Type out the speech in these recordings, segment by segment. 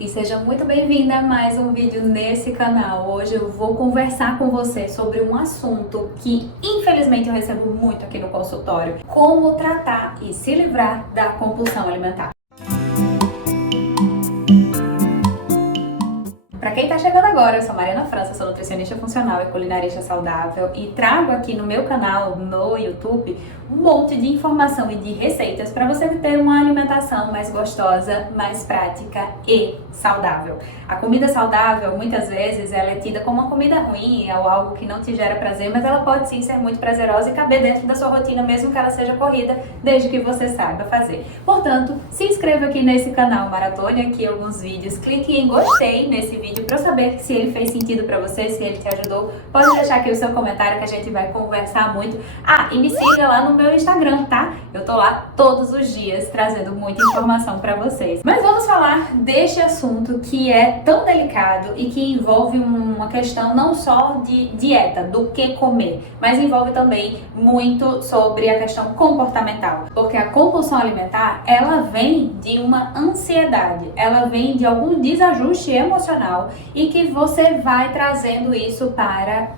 e seja muito bem-vinda a mais um vídeo nesse canal. Hoje eu vou conversar com você sobre um assunto que infelizmente eu recebo muito aqui no consultório: como tratar e se livrar da compulsão alimentar. Para quem tá chegando agora, eu sou Mariana França, sou nutricionista funcional e culinarista saudável e trago aqui no meu canal no YouTube um monte de informação e de receitas para você ter uma alimentação mais gostosa, mais prática e saudável. A comida saudável, muitas vezes, ela é tida como uma comida ruim ou algo que não te gera prazer, mas ela pode sim ser muito prazerosa e caber dentro da sua rotina, mesmo que ela seja corrida, desde que você saiba fazer. Portanto, se inscreva aqui nesse canal, maratone aqui alguns vídeos, clique em gostei nesse vídeo para eu saber se ele fez sentido para você, se ele te ajudou. Pode deixar aqui o seu comentário que a gente vai conversar muito. Ah, e me siga lá no meu Instagram, tá? Eu tô lá todos os dias trazendo muita informação para vocês. Mas vamos falar deste assunto que é tão delicado e que envolve uma questão não só de dieta, do que comer, mas envolve também muito sobre a questão comportamental. Porque a compulsão alimentar, ela vem de uma ansiedade, ela vem de algum desajuste emocional e que você vai trazendo isso para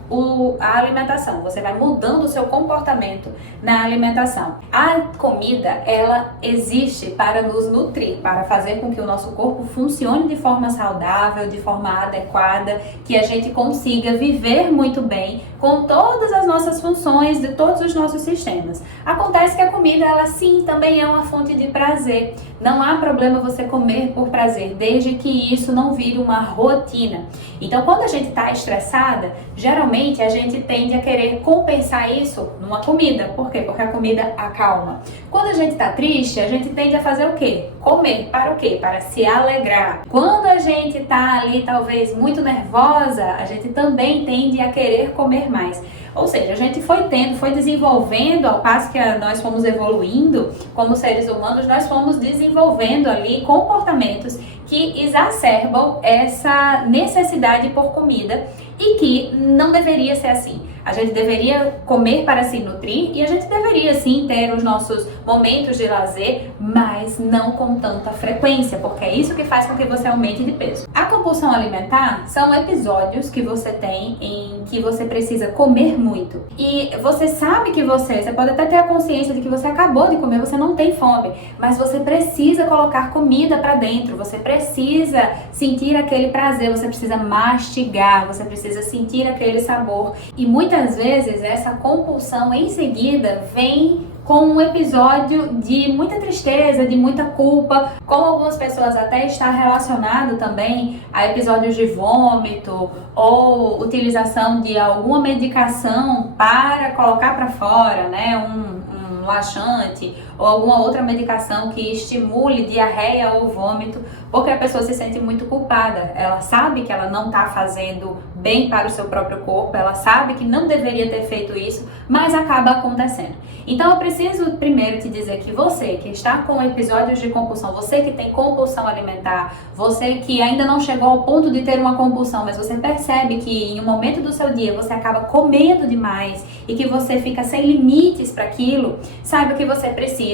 a alimentação. Você vai mudando o seu comportamento na alimentação. A comida, ela existe para nos nutrir, para fazer com que o nosso corpo funcione de forma saudável, de forma adequada, que a gente consiga viver muito bem com todas as nossas funções, de todos os nossos sistemas. Acontece que a comida, ela sim, também é uma fonte de prazer. Não há problema você comer por prazer, desde que isso não vire uma rotina. Então, quando a gente está estressada, geralmente a gente tende a querer compensar isso numa comida. Por quê? Porque a comida acalma. Quando a gente está triste, a gente tende a fazer o quê? Comer. Para o quê? Para se alegrar. Quando a gente está ali, talvez, muito nervosa, a gente também tende a querer comer mais. Ou seja, a gente foi desenvolvendo, ao passo que nós fomos evoluindo como seres humanos, nós fomos desenvolvendo ali comportamentos que exacerbam essa necessidade por comida e que não deveria ser assim. A gente deveria comer para se nutrir e a gente deveria sim ter os nossos momentos de lazer, mas não com tanta frequência, porque é isso que faz com que você aumente de peso. A compulsão alimentar são episódios que você tem em que você precisa comer muito. E você sabe que você pode até ter a consciência de que você acabou de comer, você não tem fome, mas você precisa colocar comida para dentro, você precisa sentir aquele prazer, você precisa mastigar, você precisa sentir aquele sabor. E muitas vezes essa compulsão em seguida vem com um episódio de muita tristeza, de muita culpa, como algumas pessoas até está relacionado também a episódios de vômito ou utilização de alguma medicação para colocar para fora, né, um laxante ou alguma outra medicação que estimule diarreia ou vômito, porque a pessoa se sente muito culpada. Ela sabe que ela não está fazendo bem para o seu próprio corpo, ela sabe que não deveria ter feito isso, mas acaba acontecendo. Então eu preciso primeiro te dizer que você que está com episódios de compulsão, você que tem compulsão alimentar, você que ainda não chegou ao ponto de ter uma compulsão, mas você percebe que em um momento do seu dia você acaba comendo demais e que você fica sem limites para aquilo, saiba que você precisa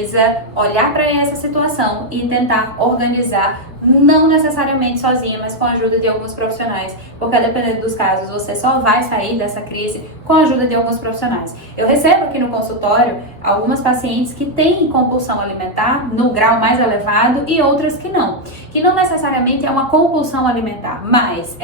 olhar para essa situação e tentar organizar, não necessariamente sozinha, mas com a ajuda de alguns profissionais, porque dependendo dos casos, você só vai sair dessa crise com a ajuda de alguns profissionais. Eu recebo aqui no consultório algumas pacientes que têm compulsão alimentar no grau mais elevado e outras que não necessariamente é uma compulsão alimentar, mas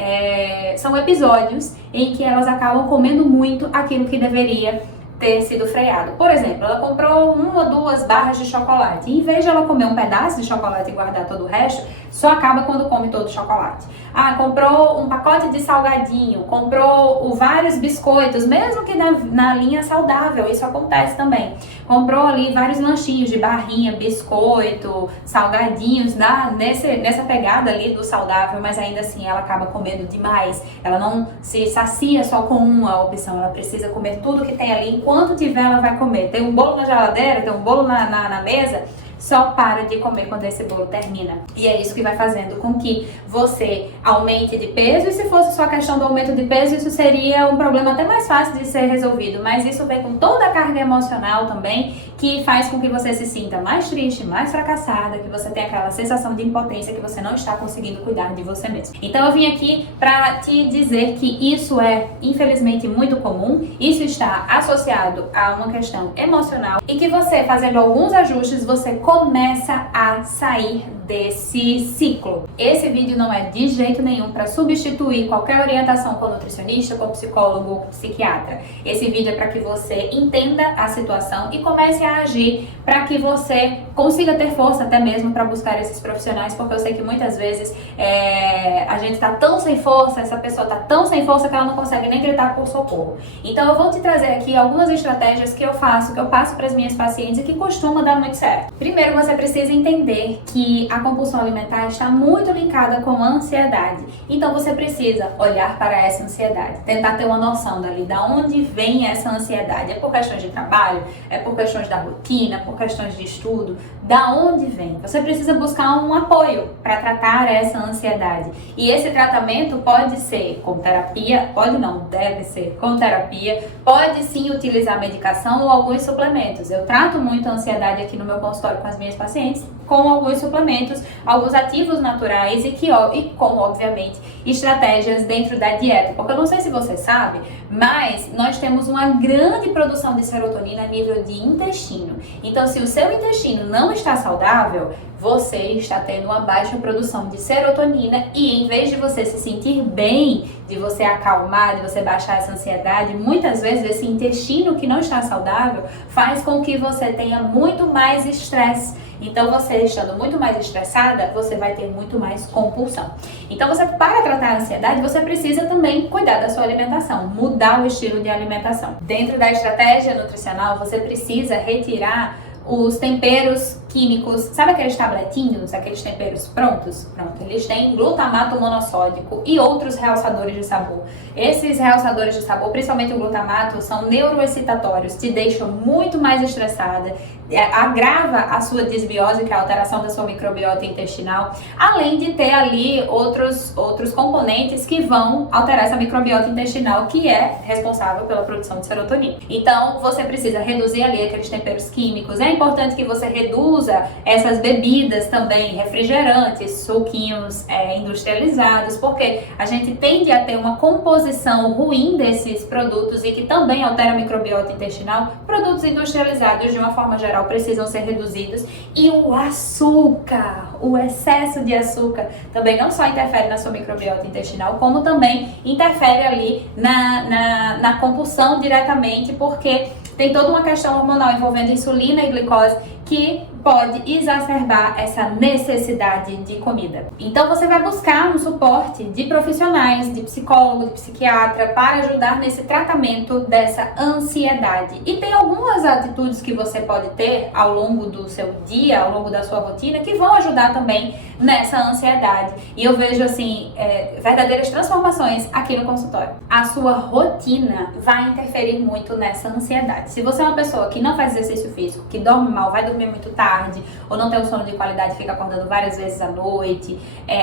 são episódios em que elas acabam comendo muito aquilo que deveria ter sido freado. Por exemplo, ela comprou 1 ou 2 barras de chocolate e em vez de ela comer um pedaço de chocolate e guardar todo o resto, só acaba quando come todo o chocolate. Ah, comprou um pacote de salgadinho, comprou vários biscoitos, mesmo que na linha saudável, isso acontece também. Comprou ali vários lanchinhos de barrinha, biscoito, salgadinhos, nessa pegada ali do saudável, mas ainda assim ela acaba comendo demais. Ela não se sacia só com uma opção, ela precisa comer tudo que tem ali. Enquanto tiver, ela vai comer. Tem um bolo na geladeira, tem um bolo na mesa, só para de comer quando esse bolo termina. E é isso que vai fazendo com que você aumente de peso, e se fosse só a questão do aumento de peso, isso seria um problema até mais fácil de ser resolvido, mas isso vem com toda a carga emocional também, que faz com que você se sinta mais triste, mais fracassada, que você tenha aquela sensação de impotência, que você não está conseguindo cuidar de você mesmo. Então eu vim aqui para te dizer que isso é, infelizmente, muito comum, isso está associado a uma questão emocional, e que você, fazendo alguns ajustes, você começa a sair desse ciclo. Esse vídeo não é de jeito nenhum para substituir qualquer orientação com nutricionista, com psicólogo, com psiquiatra. Esse vídeo é para que você entenda a situação e comece a agir para que você consiga ter força até mesmo para buscar esses profissionais, porque eu sei que muitas vezes a gente tá tão sem força, essa pessoa tá tão sem força que ela não consegue nem gritar por socorro. Então eu vou te trazer aqui algumas estratégias que eu faço, que eu passo para as minhas pacientes e que costuma dar muito certo. Primeiro, você precisa entender que a compulsão alimentar está muito linkada com a ansiedade. Então você precisa olhar para essa ansiedade, tentar ter uma noção dali, da onde vem essa ansiedade. É por questões de trabalho? É por questões da rotina? Por questões de estudo? Da onde vem? Você precisa buscar um apoio para tratar essa ansiedade. E esse tratamento pode ser com terapia, pode não, deve ser com terapia, pode sim utilizar medicação ou alguns suplementos. Eu trato muito a ansiedade aqui no meu consultório com as minhas pacientes, com alguns suplementos, alguns ativos naturais e com, obviamente, estratégias dentro da dieta. Porque eu não sei se você sabe, mas nós temos uma grande produção de serotonina a nível de intestino. Então, se o seu intestino não está saudável, você está tendo uma baixa produção de serotonina, e em vez de você se sentir bem, de você acalmar, de você baixar essa ansiedade, muitas vezes esse intestino que não está saudável faz com que você tenha muito mais estresse. Então, você estando muito mais estressada, você vai ter muito mais compulsão. Então, para tratar a ansiedade, você precisa também cuidar da sua alimentação, mudar o estilo de alimentação. Dentro da estratégia nutricional, você precisa retirar os temperos químicos, sabe aqueles tabletinhos, aqueles temperos prontos? Pronto, eles têm glutamato monossódico e outros realçadores de sabor. Esses realçadores de sabor, principalmente o glutamato, são neuroexcitatórios, te deixam muito mais estressada, agrava a sua desbiose, que é a alteração da sua microbiota intestinal, além de ter ali outros componentes que vão alterar essa microbiota intestinal, que é responsável pela produção de serotonina. Então, você precisa reduzir ali aqueles temperos químicos. É importante que você reduza essas bebidas também, refrigerantes, suquinhos industrializados, porque a gente tende a ter uma composição ruim desses produtos e que também altera a microbiota intestinal. Produtos industrializados, de uma forma geral, precisam ser reduzidos. E o açúcar, o excesso de açúcar, também não só interfere na sua microbiota intestinal, como também interfere ali na compulsão diretamente, porque tem toda uma questão hormonal envolvendo insulina e glicose que pode exacerbar essa necessidade de comida. Então você vai buscar um suporte de profissionais, de psicólogo, de psiquiatra, para ajudar nesse tratamento dessa ansiedade. E tem algumas atitudes que você pode ter ao longo do seu dia, ao longo da sua rotina, que vão ajudar também nessa ansiedade. E eu vejo assim, verdadeiras transformações aqui no consultório. A sua rotina vai interferir muito nessa ansiedade. Se você é uma pessoa que não faz exercício físico, que dorme mal, vai dormir muito tarde, ou não tem um sono de qualidade, fica acordando várias vezes à noite,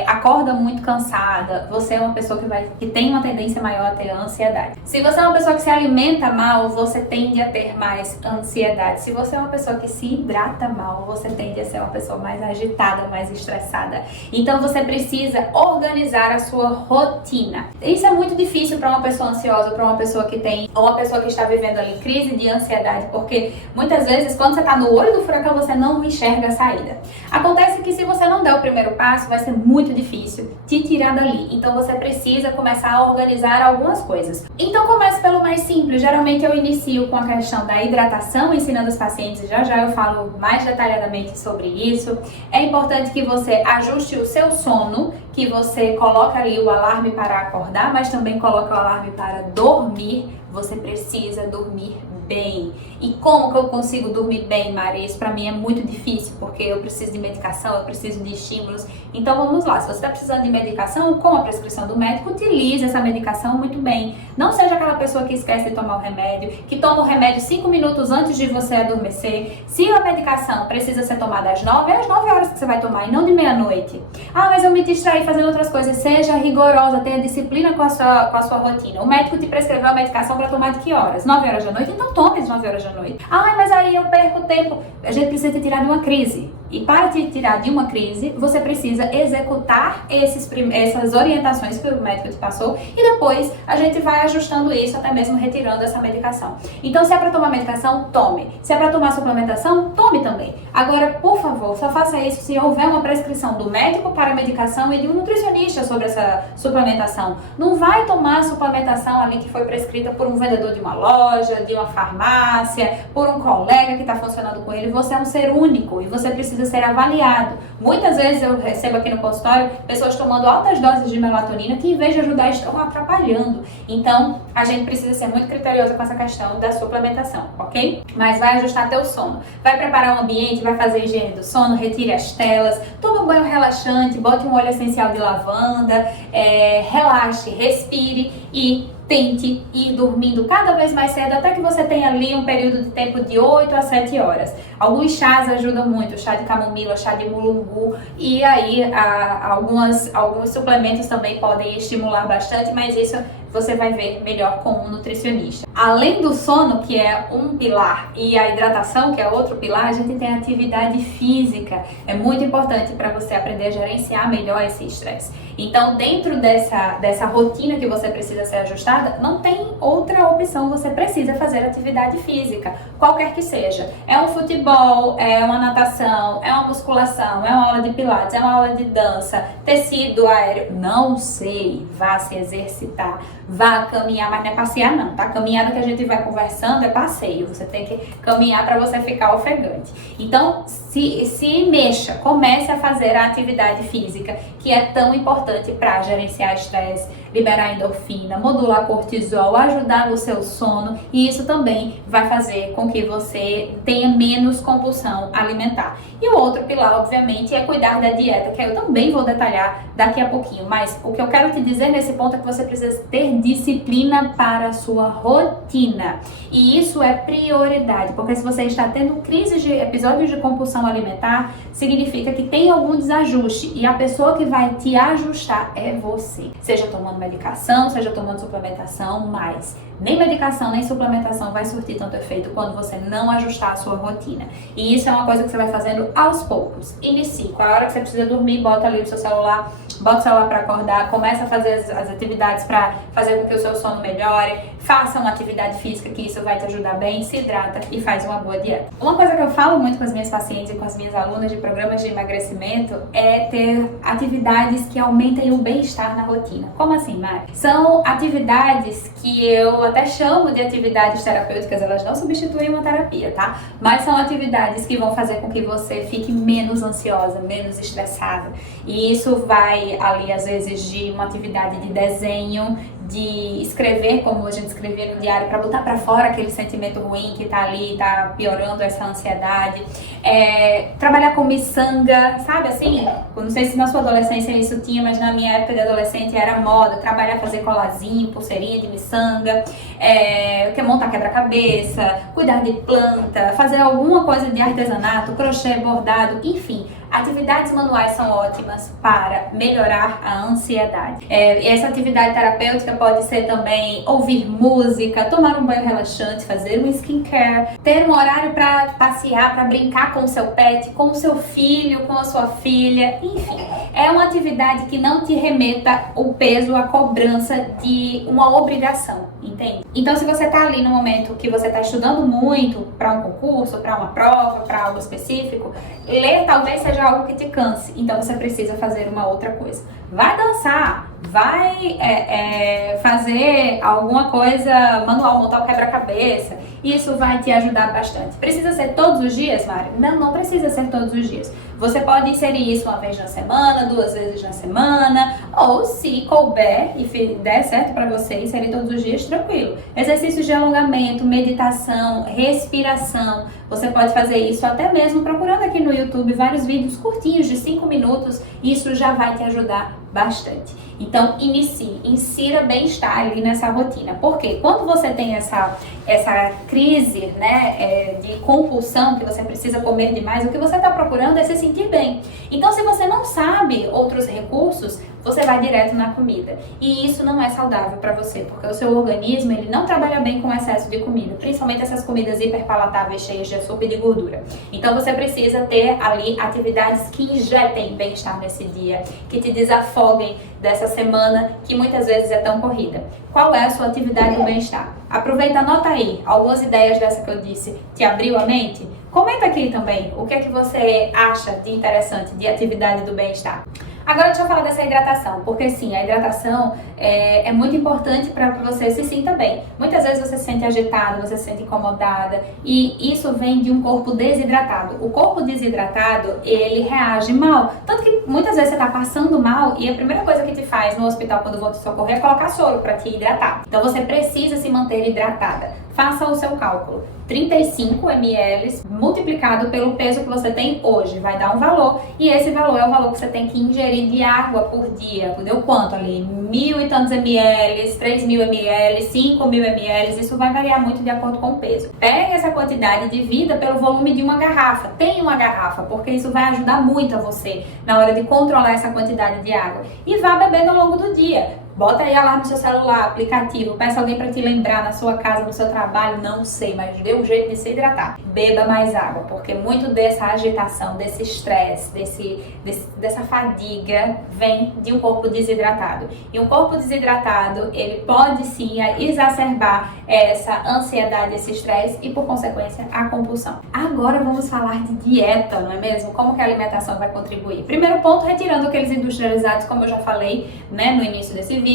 acorda muito cansada, você é uma pessoa que tem uma tendência maior a ter ansiedade. Se você é uma pessoa que se alimenta mal, você tende a ter mais ansiedade. Se você é uma pessoa que se hidrata mal, você tende a ser uma pessoa mais agitada, mais estressada. Então você precisa organizar a sua rotina. Isso é muito difícil para uma pessoa ansiosa, para uma pessoa que tem, ou uma pessoa que está vivendo ali crise de ansiedade, porque muitas vezes quando você está no olho do furacão, você não enxerga a saída. Acontece que se você não der o primeiro passo, vai ser muito difícil te tirar dali. Então você precisa começar a organizar algumas coisas. Então comece pelo mais simples. Geralmente eu inicio com a questão da hidratação, ensinando os pacientes, já eu falo mais detalhadamente sobre isso. É importante que você ajuste o seu sono, que você coloca ali o alarme para acordar, mas também coloca o alarme para dormir. Você precisa dormir bem. E como que eu consigo dormir bem, Mari? Isso pra mim é muito difícil, porque eu preciso de medicação, eu preciso de estímulos. Então vamos lá, se você está precisando de medicação, com a prescrição do médico, utilize essa medicação muito bem. Não seja aquela pessoa que esquece de tomar o remédio, que toma o remédio 5 minutos antes de você adormecer. Se a medicação precisa ser tomada às 9, é às 9 horas que você vai tomar e não de meia-noite. Ah, mas eu me distraí fazendo outras coisas. Seja rigorosa, tenha disciplina com a sua rotina. O médico te prescreveu a medicação para tomar de que horas? 9 horas da noite? Então tome às 9 horas da noite. Ah, mas aí eu perco tempo. A gente precisa te tirar de uma crise. E para te tirar de uma crise, você precisa executar essas orientações que o médico te passou e depois a gente vai ajustando isso, até mesmo retirando essa medicação. Então, se é para tomar medicação, tome. Se é para tomar suplementação, tome também. Agora, por favor, só faça isso se houver uma prescrição do médico para a medicação e de um nutricionista sobre essa suplementação. Não vai tomar a suplementação ali que foi prescrita por um vendedor de uma loja, de uma farmácia, por um colega que está funcionando com ele. Você é um ser único e você precisa ser avaliado. Muitas vezes eu recebo aqui no consultório pessoas tomando altas doses de melatonina que, em vez de ajudar, estão atrapalhando. Então, a gente precisa ser muito criteriosa com essa questão da suplementação, ok? Mas vai ajustar teu sono. Vai preparar o ambiente, vai fazer higiene do sono, retire as telas, tome um banho relaxante, bote um óleo essencial de lavanda, relaxe, respire e tente ir dormindo cada vez mais cedo, até que você tenha ali um período de tempo de 8 a 7 horas. Alguns chás ajudam muito, chá de camomila, chá de mulungu, e aí alguns suplementos também podem estimular bastante, mas isso você vai ver melhor com um nutricionista. Além do sono, que é um pilar, e a hidratação, que é outro pilar, a gente tem a atividade física. É muito importante para você aprender a gerenciar melhor esse estresse. Então, dentro dessa rotina que você precisa ser ajustada, não tem outra opção, você precisa fazer atividade física, qualquer que seja. É um futebol, é uma natação, é uma musculação, é uma aula de pilates, é uma aula de dança, tecido aéreo, não sei, vá se exercitar. Vá caminhar, mas não é passear não, tá? Caminhada que a gente vai conversando é passeio. Você tem que caminhar para você ficar ofegante. Então, se mexa, comece a fazer a atividade física, que é tão importante para gerenciar estresse, liberar endorfina, modular cortisol, ajudar no seu sono, e isso também vai fazer com que você tenha menos compulsão alimentar. E o outro pilar, obviamente, é cuidar da dieta, que eu também vou detalhar daqui a pouquinho, mas o que eu quero te dizer nesse ponto é que você precisa ter disciplina para a sua rotina, e isso é prioridade, porque se você está tendo crises de episódios de compulsão alimentar, significa que tem algum desajuste, e a pessoa que vai te ajustar é você, seja tomando medicação, seja tomando suplementação, mas nem medicação nem suplementação vai surtir tanto efeito quando você não ajustar a sua rotina. E isso é uma coisa que você vai fazendo aos poucos. Inicie, com a hora que você precisa dormir, bota ali o seu celular, bota o celular para acordar, começa a fazer as atividades para fazer com que o seu sono melhore, faça uma atividade física que isso vai te ajudar bem, se hidrata e faz uma boa dieta. Uma coisa que eu falo muito com as minhas pacientes e com as minhas alunas de programas de emagrecimento é ter atividades que aumentem o bem-estar na rotina. Como assim, Mari? São atividades que eu até chamo de atividades terapêuticas, elas não substituem uma terapia, tá? Mas são atividades que vão fazer com que você fique menos ansiosa, menos estressada. E isso vai ali, às vezes, de uma atividade de desenho, de escrever, como a gente escrevia no diário, para botar para fora aquele sentimento ruim que tá ali, tá piorando essa ansiedade. Trabalhar com miçanga, sabe assim? Eu não sei se na sua adolescência isso tinha, mas na minha época de adolescente era moda. Trabalhar, fazer colazinho, pulseirinha de miçanga, montar quebra-cabeça, cuidar de planta, fazer alguma coisa de artesanato, crochê, bordado, enfim. Atividades manuais são ótimas para melhorar a ansiedade. Essa atividade terapêutica pode ser também ouvir música, tomar um banho relaxante, fazer um skincare, ter um horário para passear, para brincar com o seu pet, com o seu filho, com a sua filha, enfim. É uma atividade que não te remeta o peso, a cobrança de uma obrigação, entende? Então, se você está ali no momento que você está estudando muito para um concurso, para uma prova, para algo específico, ler talvez seja algo que te canse, então você precisa fazer uma outra coisa. Vai dançar, vai fazer alguma coisa manual, montar o quebra-cabeça, isso vai te ajudar bastante. Precisa ser todos os dias, Mari? Não precisa ser todos os dias. Você pode inserir isso uma vez na semana, 2 vezes na semana, ou se couber e der certo para você, inserir todos os dias, tranquilo. Exercícios de alongamento, meditação, respiração, você pode fazer isso até mesmo procurando aqui no YouTube vários vídeos curtinhos de 5 minutos, isso já vai te ajudar bastante. Então, insira bem-estar ali nessa rotina. Porque quando você tem essa crise, né, de compulsão, que você precisa comer demais, o que você está procurando é se sentir bem. Então, se você não sabe outros recursos, você vai direto na comida. E isso não é saudável para você, porque o seu organismo ele não trabalha bem com excesso de comida, principalmente essas comidas hiperpalatáveis cheias de açúcar e de gordura. Então você precisa ter ali atividades que injetem bem-estar nesse dia, que te desafoguem dessa semana que muitas vezes é tão corrida. Qual é a sua atividade do bem-estar? Aproveita, anota aí algumas ideias dessa que eu disse. Te abriu a mente? Comenta aqui também o que é que você acha de interessante de atividade do bem-estar. Agora deixa eu falar dessa hidratação, porque sim, a hidratação é muito importante para que você se sinta bem. Muitas vezes você se sente agitado, você se sente incomodada e isso vem de um corpo desidratado. O corpo desidratado, ele reage mal. Tanto que muitas vezes você está passando mal e a primeira coisa que te faz no hospital quando vão te socorrer é colocar soro para te hidratar. Então você precisa se manter hidratada. Faça o seu cálculo. 35 ml multiplicado pelo peso que você tem hoje vai dar um valor e esse valor é o valor que você tem que ingerir de água por dia. Deu quanto ali? 1.000 e tantos ml, 3.000 ml, 5.000 ml, isso vai variar muito de acordo com o peso. Pegue essa quantidade e divida pelo volume de uma garrafa. Tenha uma garrafa, porque isso vai ajudar muito a você na hora de controlar essa quantidade de água. E vá bebendo ao longo do dia. Bota aí alarme no seu celular, aplicativo, peça alguém para te lembrar na sua casa, no seu trabalho, não sei, mas dê um jeito de se hidratar. Beba mais água, porque muito dessa agitação, desse estresse, dessa fadiga vem de um corpo desidratado. E um corpo desidratado, ele pode sim exacerbar essa ansiedade, esse estresse e, por consequência, a compulsão. Agora vamos falar de dieta, não é mesmo? Como que a alimentação vai contribuir? Primeiro ponto, retirando aqueles industrializados, como eu já falei, né, no início desse vídeo,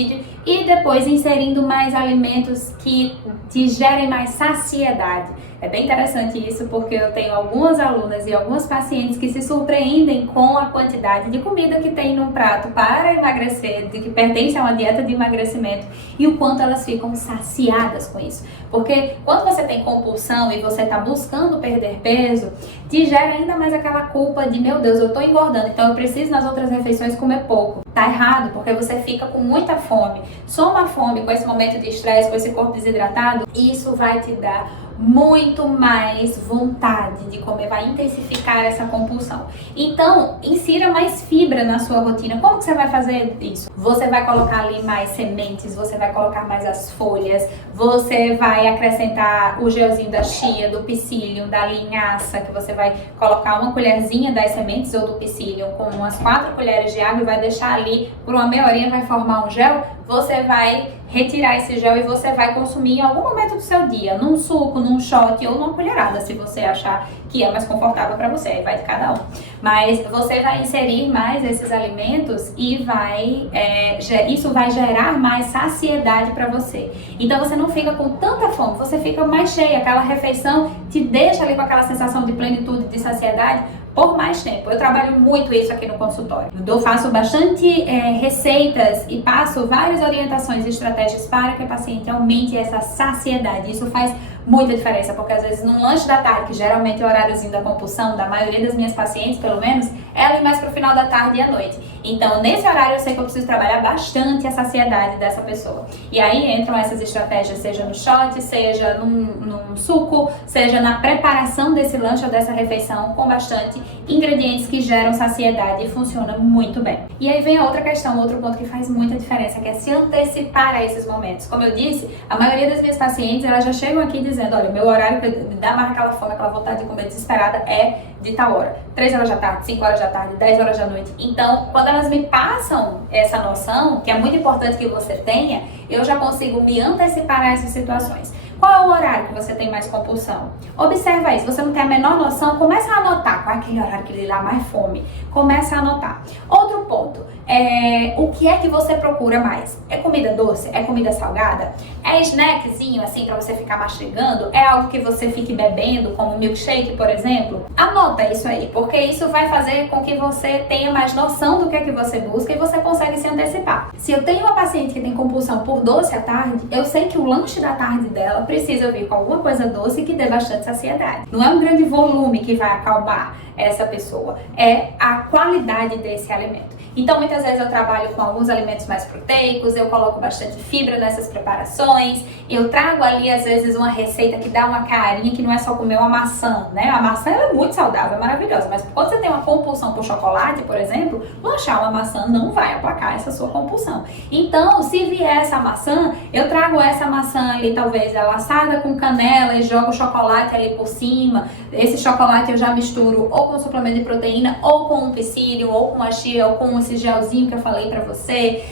e depois inserindo mais alimentos que te gerem mais saciedade. É bem interessante isso porque eu tenho algumas alunas e algumas pacientes que se surpreendem com a quantidade de comida que tem num prato para emagrecer, de que pertence a uma dieta de emagrecimento e o quanto elas ficam saciadas com isso. Porque quando você tem compulsão e você está buscando perder peso, te gera ainda mais aquela culpa de, meu Deus, eu estou engordando, então eu preciso nas outras refeições comer pouco. Tá errado, porque você fica com muita fome. Soma a fome com esse momento de estresse, com esse corpo desidratado, e isso vai te dar muito mais vontade de comer, vai intensificar essa compulsão. Então, insira mais fibra na sua rotina. Como que você vai fazer isso? Você vai colocar ali mais sementes, você vai colocar mais as folhas, você vai acrescentar o gelzinho da chia, do psyllium, da linhaça, que você vai colocar uma colherzinha das sementes ou do psyllium com umas 4 colheres de água e vai deixar ali por uma meia horinha, vai formar um gel. Você vai retirar esse gel e você vai consumir em algum momento do seu dia, num suco, num shot ou numa colherada, se você achar que é mais confortável para você, aí vai de cada um. Mas você vai inserir mais esses alimentos e isso vai gerar mais saciedade para você. Então você não fica com tanta fome, você fica mais cheia, aquela refeição te deixa ali com aquela sensação de plenitude, de saciedade, por mais tempo. Eu trabalho muito isso aqui no consultório. Eu faço bastante receitas e passo várias orientações e estratégias para que a paciente aumente essa saciedade. Isso faz muita diferença, porque às vezes num lanche da tarde, que geralmente é o horáriozinho da compulsão, da maioria das minhas pacientes, pelo menos, é ali mais pro final da tarde e à noite. Então, nesse horário eu sei que eu preciso trabalhar bastante a saciedade dessa pessoa. E aí entram essas estratégias, seja no shot, seja num suco, seja na preparação desse lanche ou dessa refeição, com bastante ingredientes que geram saciedade e funciona muito bem. E aí vem a outra questão, outro ponto que faz muita diferença, que é se antecipar a esses momentos. Como eu disse, a maioria das minhas pacientes, elas já chegam aqui dizendo, olha, meu horário que me dá mais aquela fome, aquela vontade de comer desesperada é de tal hora. 3 horas da tarde, 5 horas da tarde, 10 horas da noite. Então, quando elas me passam essa noção, que é muito importante que você tenha, eu já consigo me antecipar a essas situações. Qual é o horário que você tem mais compulsão? Observa isso. Você não tem a menor noção, começa a anotar qual é aquele horário que lhe dá mais fome. Começa a anotar. Outro ponto, o que é que você procura mais? É comida doce? É comida salgada? É snackzinho, assim, pra você ficar mastigando? É algo que você fique bebendo, como milkshake, por exemplo? Anota isso aí, porque isso vai fazer com que você tenha mais noção do que é que você busca e você consegue se antecipar. Se eu tenho uma paciente que tem compulsão por doce à tarde, eu sei que o lanche da tarde dela precisa vir com alguma coisa doce que dê bastante saciedade. Não é um grande volume que vai acalmar essa pessoa, é a qualidade desse alimento. Então, muitas vezes eu trabalho com alguns alimentos mais proteicos, eu coloco bastante fibra nessas preparações, eu trago ali, às vezes, uma receita que dá uma carinha, que não é só comer uma maçã, né? A maçã, ela é muito saudável, é maravilhosa, mas quando você tem uma compulsão por chocolate, por exemplo, lanchar uma maçã não vai aplacar essa sua compulsão. Então, se vier essa maçã, eu trago essa maçã ali, talvez ela assada com canela e jogo o chocolate ali por cima. Esse chocolate eu já misturo ou com suplemento de proteína, ou com um psyllium, ou com a chia, ou com esse gelzinho que eu falei pra você.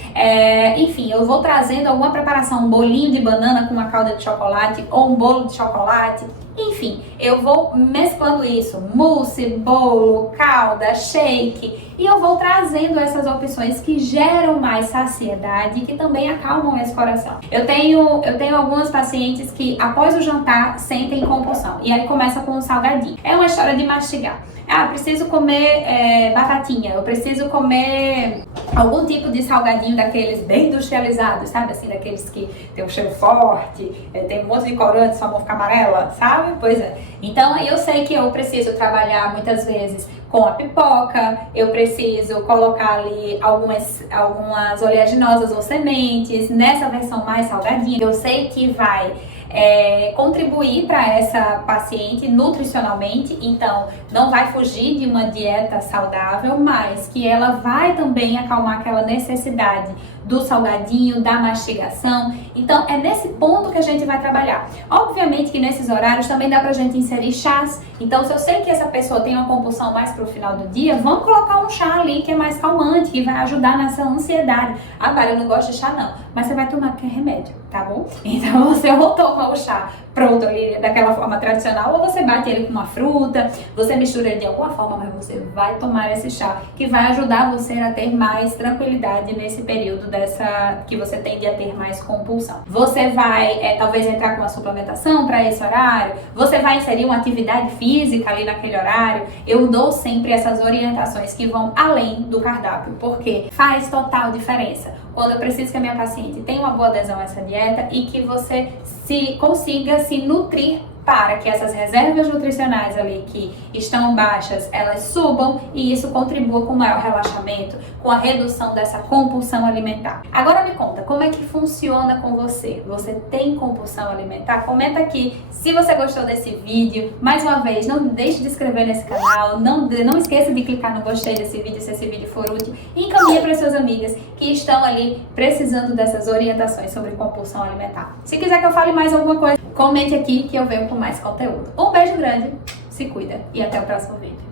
Enfim, eu vou trazendo alguma preparação, um bolinho de banana com uma calda de chocolate, ou um bolo de chocolate. Enfim, eu vou mesclando isso, mousse, bolo, calda, shake, e eu vou trazendo essas opções que geram mais saciedade e que também acalmam esse coração. Eu tenho algumas pacientes que após o jantar sentem compulsão, e aí começa com um salgadinho. É uma história de mastigar. Ah, preciso comer batatinha, eu preciso comer algum tipo de salgadinho daqueles bem industrializados, sabe? Assim, daqueles que tem um cheiro forte, tem um monte de corante, sua mão fica amarela, sabe? Pois é. Então, eu sei que eu preciso trabalhar muitas vezes com a pipoca, eu preciso colocar ali algumas oleaginosas ou sementes, nessa versão mais salgadinha. Eu sei que vai contribuir para essa paciente nutricionalmente, então não vai fugir de uma dieta saudável, mas que ela vai também acalmar aquela necessidade do salgadinho, da mastigação. Então é nesse ponto que a gente vai trabalhar. Obviamente que nesses horários também dá pra gente inserir chás. Então se eu sei que essa pessoa tem uma compulsão mais pro final do dia, vamos colocar um chá ali que é mais calmante, que vai ajudar nessa ansiedade. Ah, Bárbara, eu não gosto de chá não, mas você vai tomar porque é remédio, tá bom? Então você ou toma o chá pronto ali daquela forma tradicional, ou você bate ele com uma fruta, você mistura ele de alguma forma, mas você vai tomar esse chá que vai ajudar você a ter mais tranquilidade nesse período que você tende a ter mais compulsão. Você vai talvez entrar com uma suplementação para esse horário, você vai inserir uma atividade física ali naquele horário. Eu dou sempre essas orientações que vão além do cardápio, porque faz total diferença quando eu preciso que a minha paciente tenha uma boa adesão a essa dieta e que você consiga se nutrir para que essas reservas nutricionais ali que estão baixas, elas subam e isso contribua com maior relaxamento, com a redução dessa compulsão alimentar. Agora me conta, como é que funciona com você? Você tem compulsão alimentar? Comenta aqui se você gostou desse vídeo. Mais uma vez, não deixe de se inscrever nesse canal, não esqueça de clicar no gostei desse vídeo se esse vídeo for útil e encaminhe para suas amigas que estão ali precisando dessas orientações sobre compulsão alimentar. Se quiser que eu fale mais alguma coisa, comente aqui que eu venho com mais conteúdo. Um beijo grande, se cuida e até o próximo vídeo.